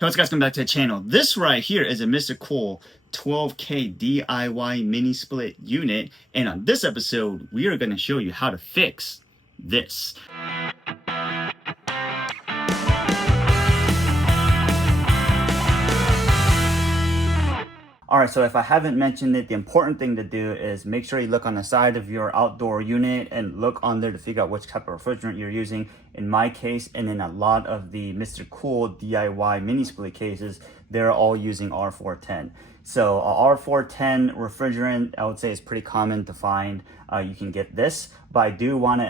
Hey, what's guys, welcome back to the channel. This right here is a MrCool 12K DIY mini split unit, and on this episode we are going to show you how to fix this. Alright, so if I haven't mentioned it, the important thing to do is make sure you look on the side of your outdoor unit and look on there to figure out which type of refrigerant you're using. In my case, and in a lot of the MrCool DIY mini split cases, they're all using R410. So R410 refrigerant, I would say, is pretty common to find. You can get this, but I do want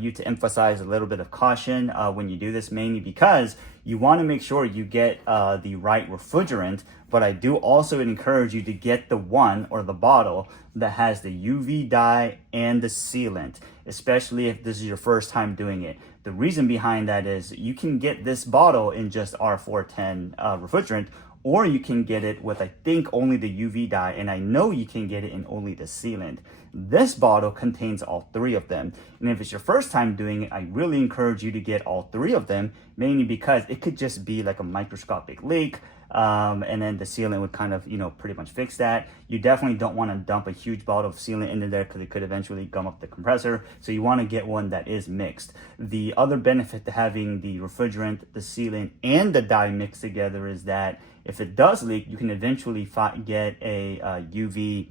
you to emphasize a little bit of caution when you do this, mainly because you want to make sure you get the right refrigerant, but I do also encourage you to get the one or the bottle that has the UV dye and the sealant, especially if this is your first time doing it. The reason behind that is you can get this bottle in just R410 refrigerant, or you can get it with, I think, only the UV dye, and I know you can get it in only the sealant. This bottle contains all three of them. And if it's your first time doing it, I really encourage you to get all three of them, mainly because it could just be like a microscopic leak, and then the sealant would kind of, pretty much fix that. You definitely don't want to dump a huge bottle of sealant into there because it could eventually gum up the compressor. So you want to get one that is mixed. The other benefit to having the refrigerant, the sealant, and the dye mixed together is that if it does leak, you can eventually get a UV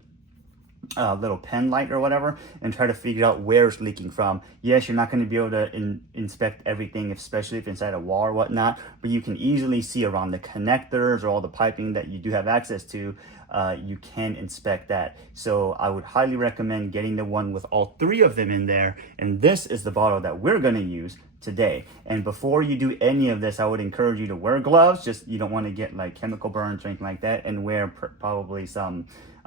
little pen light or whatever and try to figure out where it's leaking from. Yes, you're not going to be able to inspect everything, especially if inside a wall or whatnot, but you can easily see around the connectors or all the piping that you do have access to. You can inspect that. So I would highly recommend getting the one with all three of them in there, and this is the bottle that we're going to use today. And before you do any of this, I would encourage you to wear gloves. Just, you don't want to get like chemical burns or anything like that, and wear probably some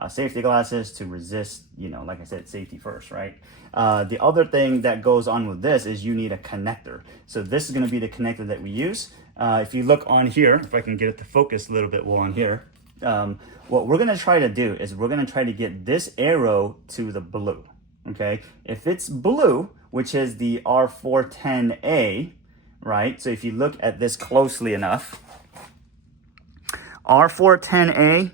safety glasses to resist, like I said, safety first, right? The other thing that goes on with this is you need a connector. So this is going to be the connector that we use. If you look on here, if I can get it to focus a little bit while on here, what we're going to try to do is we're going to try to get this arrow to the blue, okay? If it's blue, which is the R410A, right? So if you look at this closely enough, R410A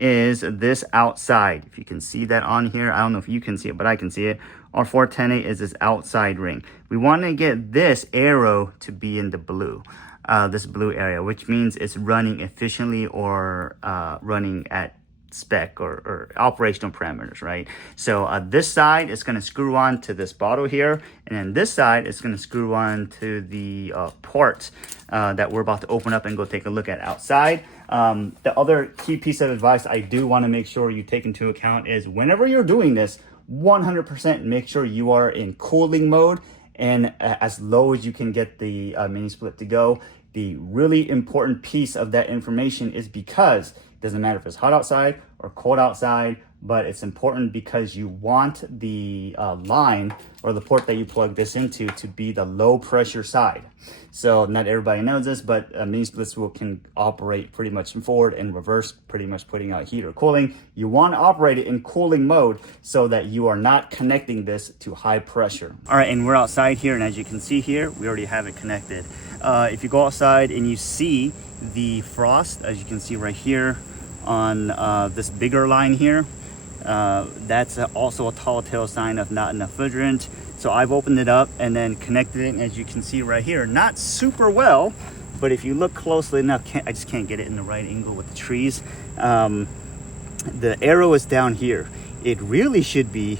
is this outside. If you can see that on here, I don't know if you can see it, but I can see it. R410A is this outside ring. We want to get this arrow to be in the blue, this blue area, which means it's running efficiently or running at spec or operational parameters, right? So this side is going to screw on to this bottle here, and then this side is going to screw on to the port that we're about to open up and go take a look at outside. The other key piece of advice I do want to make sure you take into account is whenever you're doing this, 100% make sure you are in cooling mode and as low as you can get the mini split to go. The really important piece of that information is because it doesn't matter if it's hot outside or cold outside, but it's important because you want the line or the port that you plug this into to be the low pressure side. So not everybody knows this, but mini splits can operate pretty much in forward and reverse, pretty much putting out heat or cooling. You want to operate it in cooling mode so that you are not connecting this to high pressure. All right, and we're outside here, and as you can see here, we already have it connected. If you go outside and you see the frost, as you can see right here on this bigger line here, that's also a tall tale sign of not enough refrigerant. So I've opened it up and then connected it, and as you can see right here, not super well, but if you look closely enough, I just can't get it in the right angle with the trees. The arrow is down here. It really should be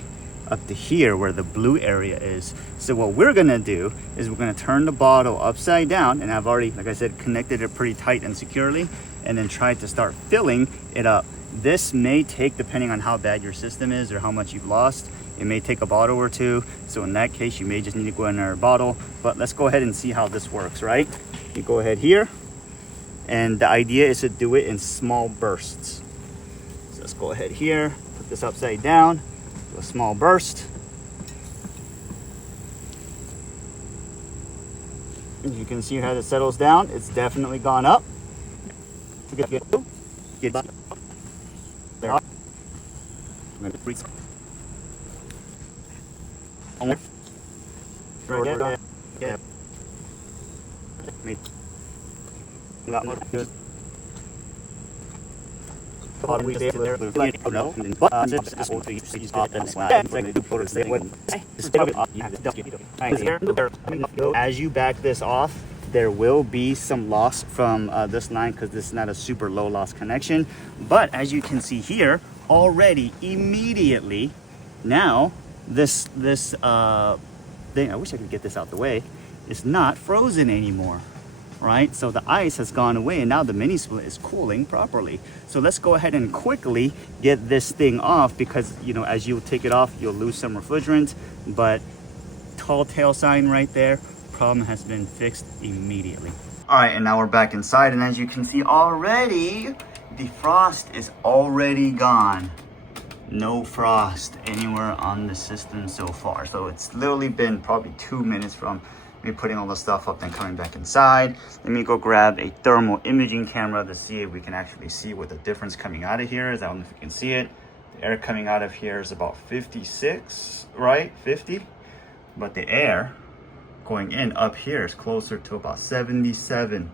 up to here where the blue area is. So what we're gonna do is we're gonna turn the bottle upside down, and I've already, like I said, connected it pretty tight and securely, and then try to start filling it up. This may take, depending on how bad your system is or how much you've lost, it may take a bottle or two. So in that case, you may just need to go in another bottle, but let's go ahead and see how this works, right? You go ahead here, and the idea is to do it in small bursts. So let's go ahead here, put this upside down, do a small burst. As you can see how it settles down, it's definitely gone up. Get back. There. I'm going to freeze. Right there. Yeah. As you back this off, there will be some loss from this line because this is not a super low loss connection. But as you can see here, already immediately now this thing, I wish I could get this out the way, is not frozen anymore. Right, so the ice has gone away and now the mini split is cooling properly. So let's go ahead and quickly get this thing off, because you know, as you take it off, you'll lose some refrigerant. But tall tale sign right there, problem has been fixed immediately. All right, and now we're back inside, and as you can see already, the frost is already gone. No frost anywhere on the system so far. So it's literally been probably 2 minutes from me putting all the stuff up and coming back inside. Let me go grab a thermal imaging camera to see if we can actually see what the difference coming out of here is. I don't know if you can see it. The air coming out of here is about 56, right? 50. But the air going in up here is closer to about 77,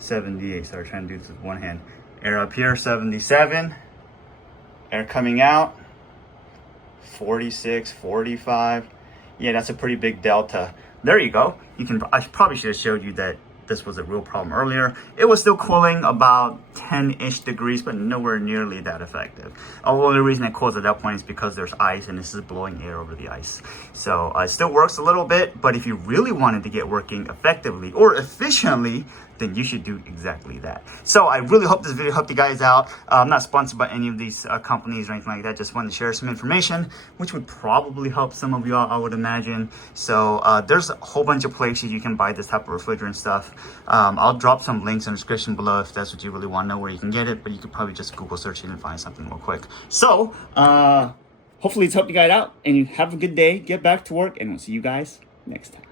78. So we're trying to do this with one hand. Air up here, 77. Air coming out, 46, 45. Yeah, that's a pretty big delta. There you go. I probably should have showed you that this was a real problem earlier. It was still cooling about 10-ish degrees, but nowhere nearly that effective. Although the reason it cools at that point is because there's ice and this is blowing air over the ice. So it still works a little bit, but if you really wanted to get working effectively or efficiently, then you should do exactly that. So I really hope this video helped you guys out. I'm not sponsored by any of these companies or anything like that. Just wanted to share some information, which would probably help some of y'all, I would imagine. So there's a whole bunch of places you can buy this type of refrigerant stuff. I'll drop some links in the description below if that's what you really want to know where you can get it, but you could probably just Google search it and find something real quick. So hopefully it's helped you guys out, and you have a good day, get back to work, and we'll see you guys next time.